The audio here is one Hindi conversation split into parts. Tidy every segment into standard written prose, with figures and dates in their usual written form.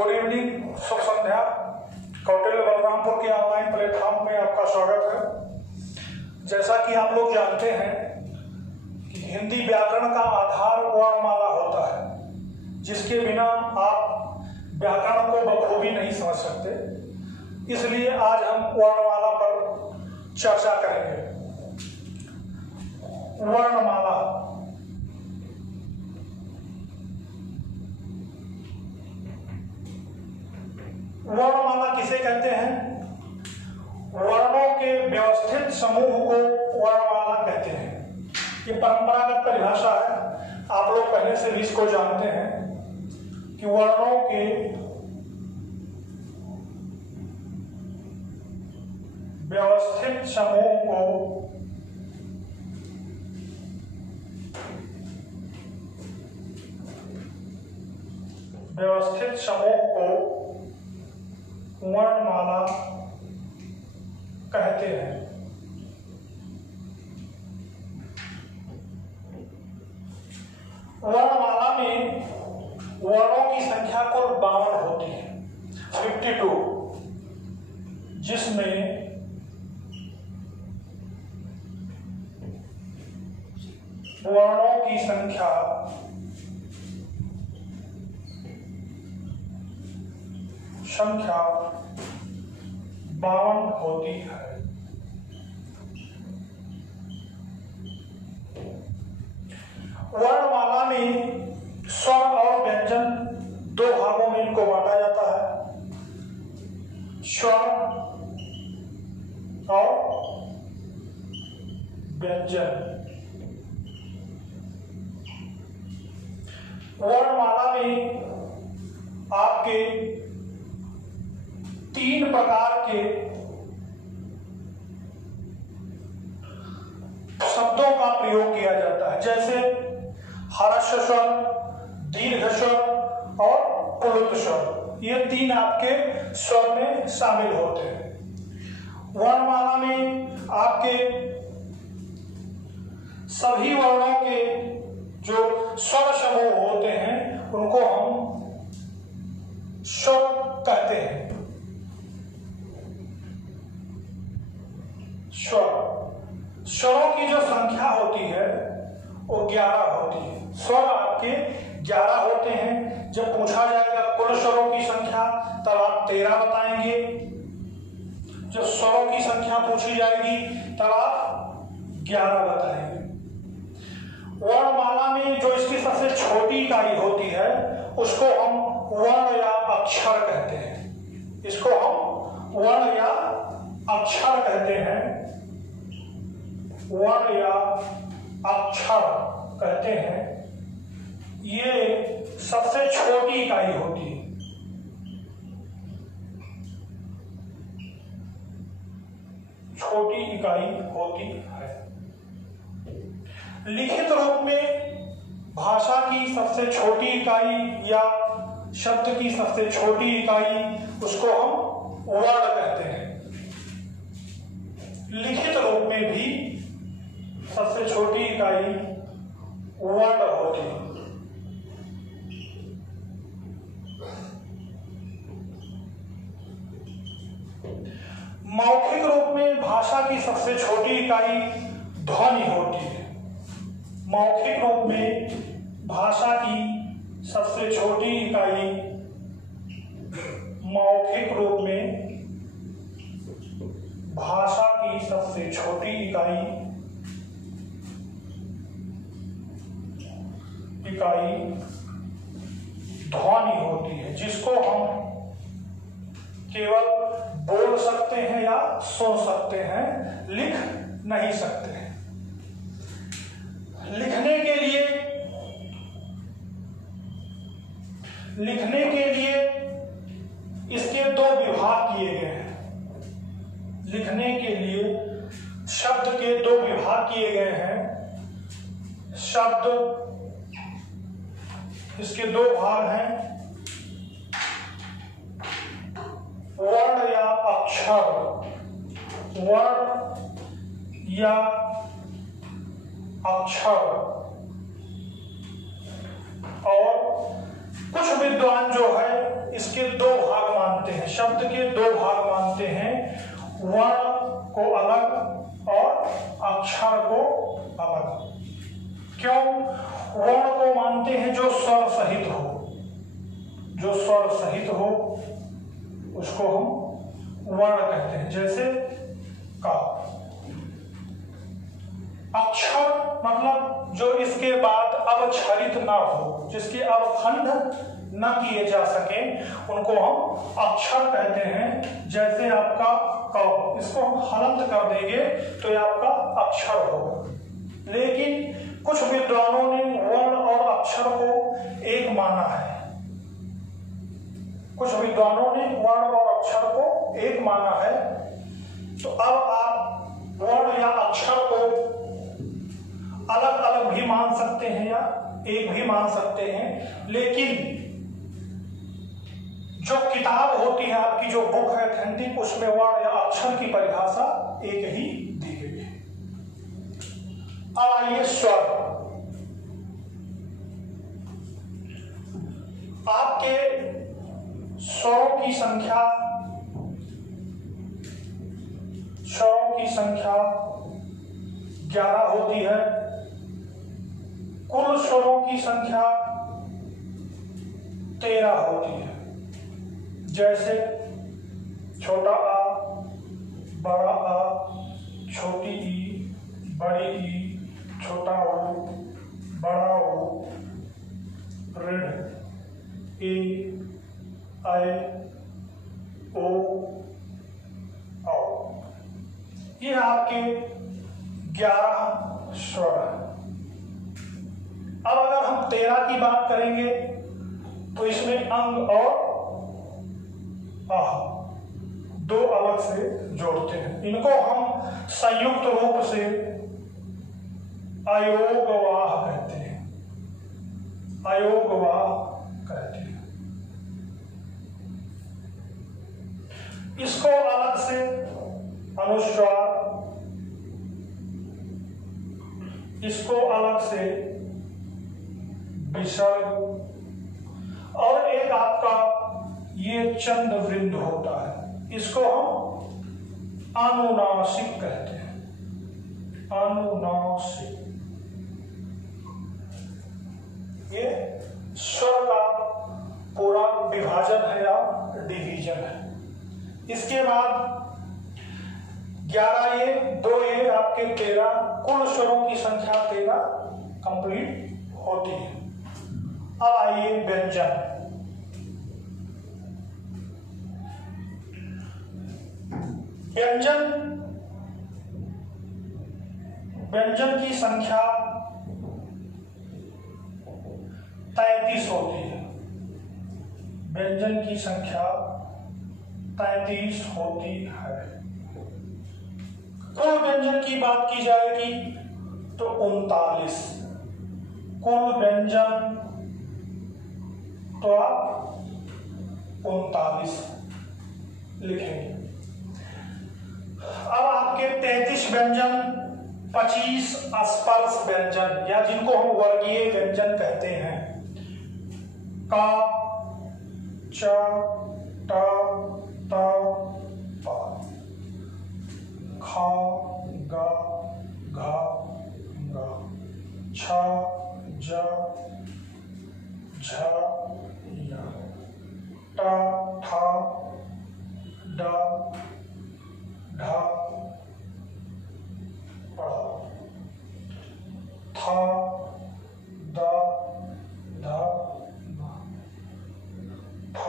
गुड इवनिंग, शुभ संध्या। कौटिल्य बलरामपुर के ऑनलाइन प्लेटफॉर्म में आपका स्वागत है। जैसा कि आप लोग जानते हैं कि हिंदी व्याकरण का आधार वर्णमाला होता है, जिसके बिना आप व्याकरण को बखूबी नहीं समझ सकते। इसलिए आज हम वर्णमाला पर चर्चा करेंगे। वर्णमाला वर्णमाला किसे कहते हैं? वर्णों के व्यवस्थित समूह को वर्णमाला कहते हैं। ये परंपरागत परिभाषा है, आप लोग पहले से भी इसको जानते हैं कि वर्णों के व्यवस्थित समूह को वर्णमाला कहते हैं। वर्णमाला में वर्णों की संख्या कुल 52 होती है, 52, जिसमें वर्णों की संख्या संख्या 52 होती है। वर्णमाला में स्वर और व्यंजन दो भागों में इनको बांटा जाता है, स्वर और व्यंजन। वर्णमाला में आपके 3 प्रकार के शब्दों का प्रयोग किया जाता है, जैसे ह्रस्व स्वर, दीर्घ स्वर और प्लुत स्वर। ये 3 आपके स्वर में शामिल होते हैं। वर्णमाला में आपके सभी वर्णों के जो स्वर समूह होते हैं उनको हम स्वर कहते हैं। स्वरों की जो संख्या होती है वो 11 होती है। स्वर आपके 11 होते हैं। जब पूछा जाएगा कुल स्वरों की संख्या तब आप 13 बताएंगे। जब स्वरों की संख्या पूछी जाएगी तब आप 11 बताएंगे। वर्णमाला में जो इसकी सबसे छोटी इकाई होती है उसको हम वर्ण या अक्षर कहते हैं। इसको हम वर्ण या अक्षर कहते हैं। वर्ण या अक्षर कहते हैं। ये सबसे छोटी इकाई होती है। छोटी इकाई होती है। लिखित रूप में भाषा की सबसे छोटी इकाई या शब्द की सबसे छोटी इकाई उसको हम वर्ण कहते हैं। लिखित रूप में भी सबसे छोटी इकाई वर्ण होती है। मौखिक रूप में भाषा की सबसे छोटी इकाई ध्वनि होती है। मौखिक रूप में भाषा की सबसे छोटी इकाई मौखिक रूप में भाषा की सबसे छोटी इकाई ध्वनि होती है, जिसको हम केवल बोल सकते हैं या सुन सकते हैं, लिख नहीं सकते हैं। लिखने के लिए इसके 2 विभाग किए गए हैं। लिखने के लिए शब्द के 2 विभाग किए गए हैं। शब्द इसके 2 भाग हैं, वर्ण या अक्षर। वर्ण या अक्षर। और कुछ विद्वान जो है इस इसके दो भाग मानते हैं, शब्द के दो भाग मानते हैं, वर्ण को अलग और अक्षर को अलग। क्यों? वर्ण को मानते हैं जो स्वर सहित हो, जो स्वर सहित हो उसको हम वर्ण कहते हैं, जैसे का। अक्षर मतलब जो इसके बाद अवक्षरित ना हो, जिसके अवखंड न किए जा सके, उनको हम अक्षर कहते हैं। जैसे आपका क, इसको हम हलंत कर देंगे तो ये आपका अक्षर होगा। लेकिन कुछ विद्वानों ने वर्ण और अक्षर को एक माना है, कुछ विद्वानों ने वर्ण और अक्षर को एक माना है। तो अब आप वर्ण या अक्षर को अलग अलग भी मान सकते हैं या एक भी मान सकते हैं, लेकिन जो किताब होती है आपकी, जो बुक है ऑथेंटिक, उसमें वर्ण या अक्षर की परिभाषा एक ही दी गई है। अब आइए स्वर। आपके स्वरों की संख्या 11 होती है। कुल स्वरों की संख्या 13 होती है। जैसे छोटा आ, बड़ा आ, छोटी ई, बड़ी ई, छोटा ओ, बड़ा ओ, ऋण ए, ऐ, ओ, औ। ये आपके 11 स्वर हैं। अब अगर हम 13 की बात करेंगे तो इसमें अंग और आह दो अलग से जोड़ते हैं। इनको हम संयुक्त रूप से अयोगवाह कहते हैं, अयोगवाह कहते हैं। इसको अलग से अनुस्वार, इसको अलग से विसर्ग, और एक आपका ये चंद वृंद होता है, इसको हम अनुनासिक कहते हैं, अनुनासिक। ये स्वर का पूरा विभाजन है या डिवीजन है। इसके बाद 11 ये 2 ये आपके 13, कुल स्वरों की संख्या 13 कंप्लीट होती है। अब आइए व्यंजन। व्यंजन की संख्या 33 होती है। व्यंजन की संख्या 33 होती है। कुल व्यंजन की बात की जाएगी तो 39 कुल व्यंजन, तो आप 39 लिखेंगे। अब आपके 33 व्यंजन, 25 स्पर्श व्यंजन या जिनको हम वर्गीय व्यंजन कहते हैं। का, च, ट, त, प, ख, ग, घ, ङ, छ, ज, झ, य, ट, ठ, ड, ढ, प, थ, द, ध, न, फ,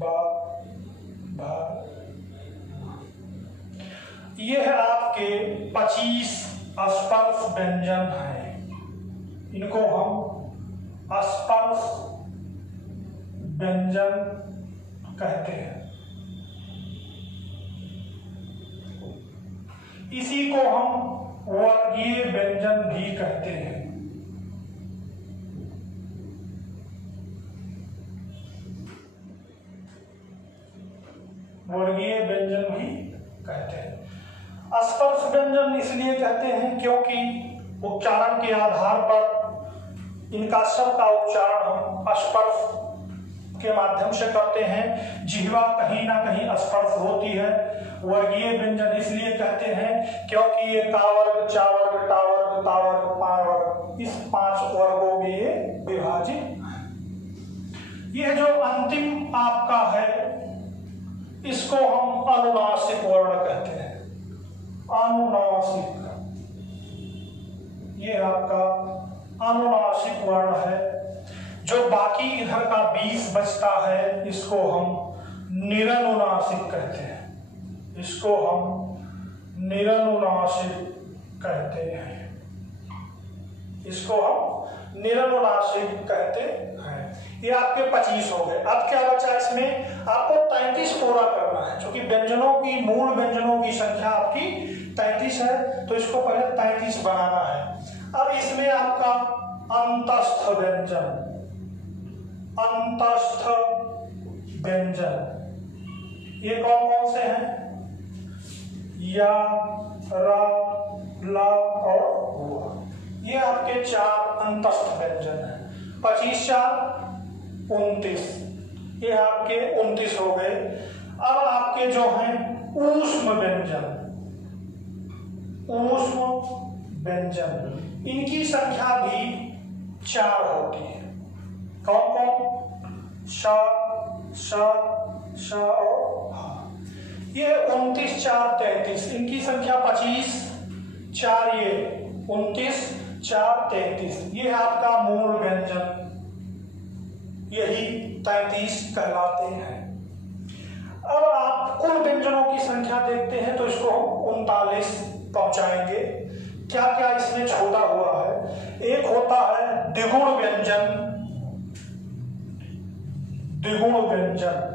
ब, भ। ये है आपके 25 स्पर्श व्यंजन हैं। इनको हम स्पर्श व्यंजन कहते हैं। इसी को हम वर्गीय व्यंजन भी कहते हैं। वर्गीय व्यंजन भी कहते हैं। स्पर्श व्यंजन इसलिए कहते हैं क्योंकि उच्चारण के आधार पर इनका शब्द का उच्चारण हम स्पर्श के माध्यम से करते हैं। जिह्वा कहीं ना कहीं स्पर्श होती है। वर्गीय व्यंजन इसलिए कहते हैं क्योंकि ये का वर्ग, चा वर्ग, टा वर्ग, ता वर्ग, पा वर्ग, इस 5 वर्गों में ये विभाजित है। ये जो अंतिम आपका है इसको हम अनुनासिक वर्ण कहते हैं। अनुनासिक, ये आपका अनुनासिक वर्ण है। जो बाकी इधर का 20 बचता है इसको हम निरनुनासिक कहते हैं। इसको हम निरनुनासिक कहते हैं। इसको हम निरनुनासिक कहते हैं। ये आपके 25 हो गए। अब क्या बचा इसमें? आपको 33 पूरा करना है। क्योंकि व्यंजनों की, मूल व्यंजनों की संख्या आपकी 33 है, तो इसको पहले 33 बनाना है। अब इसमें आपका अंतस्थ व्यंजन, अंतस्थ व्यंजन ये कौन कौन से हैं? या, रा, ला और हुआ। ये आपके 4 अंतस्थ व्यंजन हैं। 25 4 29, ये आपके 29 हो गए। अब आपके जो हैं ऊष्म व्यंजन, ऊष्म व्यंजन इनकी संख्या भी 4 होती है। कौन कौन? श, श, श और हा। ये 29 4 33, इनकी संख्या 25 4, ये 29 4 33, ये आपका मूल व्यंजन, यही 33 कहलाते हैं। अब आप कुल व्यंजनों की संख्या देखते हैं तो इसको हम 39 पहुंचाएंगे। क्या क्या इसमें छोटा हुआ है? एक होता है द्विगुण व्यंजन, द्विगुण व्यंजन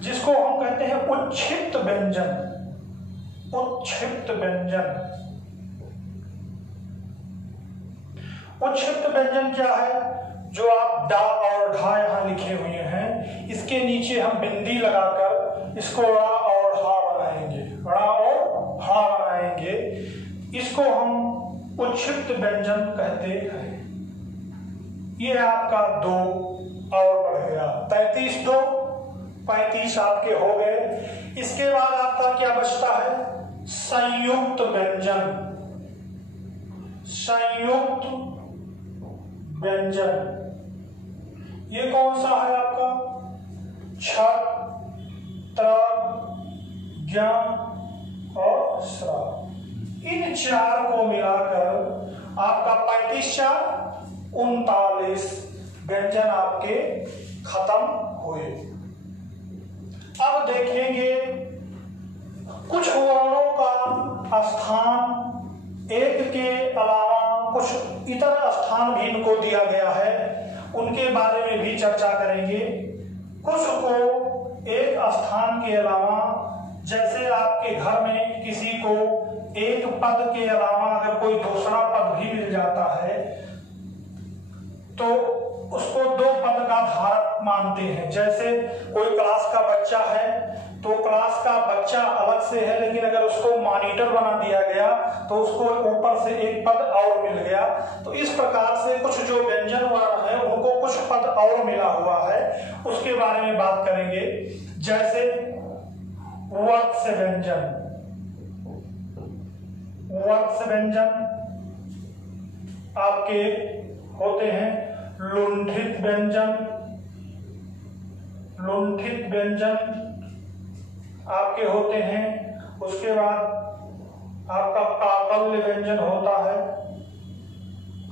जिसको हम कहते हैं उच्छिष्ट व्यंजन, उच्छिष्ट व्यंजन। उच्छिष्ट व्यंजन क्या है? जो आप डा और ढा यहां लिखे हुए हैं, इसके नीचे हम बिंदी लगाकर इसको रा और हा बनाएंगे, रा और हा बनाएंगे। इसको हम उच्छिष्ट व्यंजन कहते हैं। ये आपका 2 और बढ़ गया, 33 2 35 आपके हो गए। इसके बाद आपका क्या बचता है? संयुक्त व्यंजन, संयुक्त व्यंजन ये कौन सा है आपका? छ, त्र, ज्ञ और स्र। इन 4 को मिलाकर आपका 35 4 39 व्यंजन आपके खत्म हुए। अब देखेंगे कुछ वर्णों का स्थान एक के अलावा कुछ इतर स्थान भी इनको दिया गया है, उनके बारे में भी चर्चा करेंगे। कुछ को एक स्थान के अलावा, जैसे आपके घर में किसी को एक पद के अलावा अगर कोई दूसरा पद भी मिल जाता है तो उसको 2 पद का धारक मानते हैं। जैसे कोई क्लास का बच्चा है तो क्लास का बच्चा अलग से है, लेकिन अगर उसको मॉनिटर बना दिया गया तो उसको ऊपर से एक पद और मिल गया। तो इस प्रकार से कुछ जो व्यंजन वर्ण है उनको कुछ पद और मिला हुआ है, उसके बारे में बात करेंगे। जैसे वर्ष व्यंजन, वर्ष व्यंजन आपके होते हैं लुंठित व्यंजन, लुंठित व्यंजन आपके होते हैं। उसके बाद आपका काकल्य व्यंजन होता है,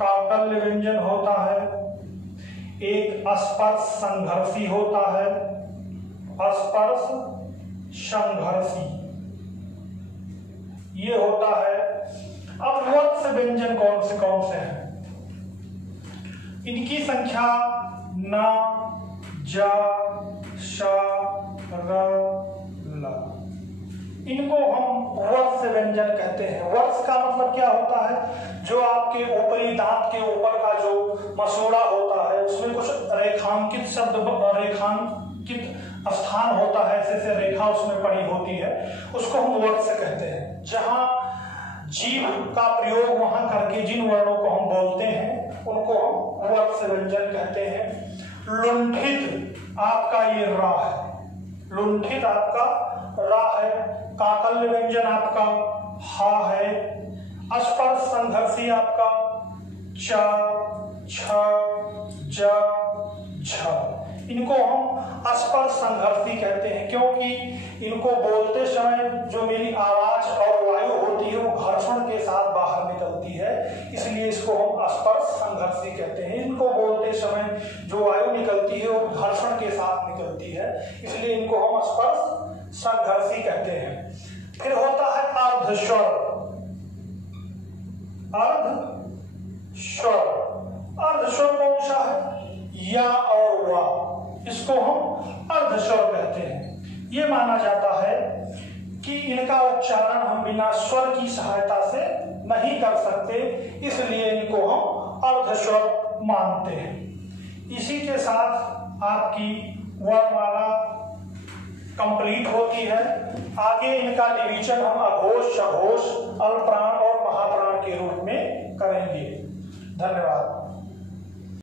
काकल्य व्यंजन होता है। एक स्पर्श संघर्षी होता है, स्पर्श संघर्षी ये होता है। अब वत्स व्यंजन कौन से हैं? इनकी संख्या न, ज, श, र, ल। इनको हम वर्ष व्यंजन कहते हैं। वर्ष का मतलब क्या होता है? जो आपके ऊपरी दांत के ऊपर का जो मसूड़ा होता है उसमें कुछ रेखांकित शब्द, रेखांकित स्थान होता है, ऐसे रेखा उसमें पड़ी होती है, उसको हम वर्ष कहते हैं। जहां जीभ का प्रयोग वहां करके जिन वर्णों को हम बोलते हैं उनको हम वर्ष व्यंजन कहते हैं। लुंठित आपका ये रा है, लुंठित आपका रा है। काकल्य व्यंजन आपका हा है। स्पर्श संघर्षी आपका च, छ, ज, झ। इनको हम स्पर्श संघर्षी कहते हैं, क्योंकि इनको बोलते समय जो मेरी आवाज और वायु होती है वो घर्षण के साथ बाहर निकलती है, इसलिए इसको हम स्पर्श संघर्षी कहते हैं। इनको बोलते समय जो वायु निकलती है वो घर्षण के साथ निकलती है, इसलिए इनको हम स्पर्श संघर्षी कहते हैं। फिर होता है अर्धस्वर। अर्धस्वर, अर्धस्वर कौन सा है? या और वा, इसको हम अर्धस्वर कहते हैं। ये माना जाता है कि इनका उच्चारण हम बिना स्वर की सहायता से नहीं कर सकते, इसलिए इनको हम अर्धस्वर मानते हैं। इसी के साथ आपकी वर्णमाला कंप्लीट होती है। आगे इनका डिवीजन हम अघोष, सघोष, अल्पप्राण और महाप्राण के रूप में करेंगे। धन्यवाद।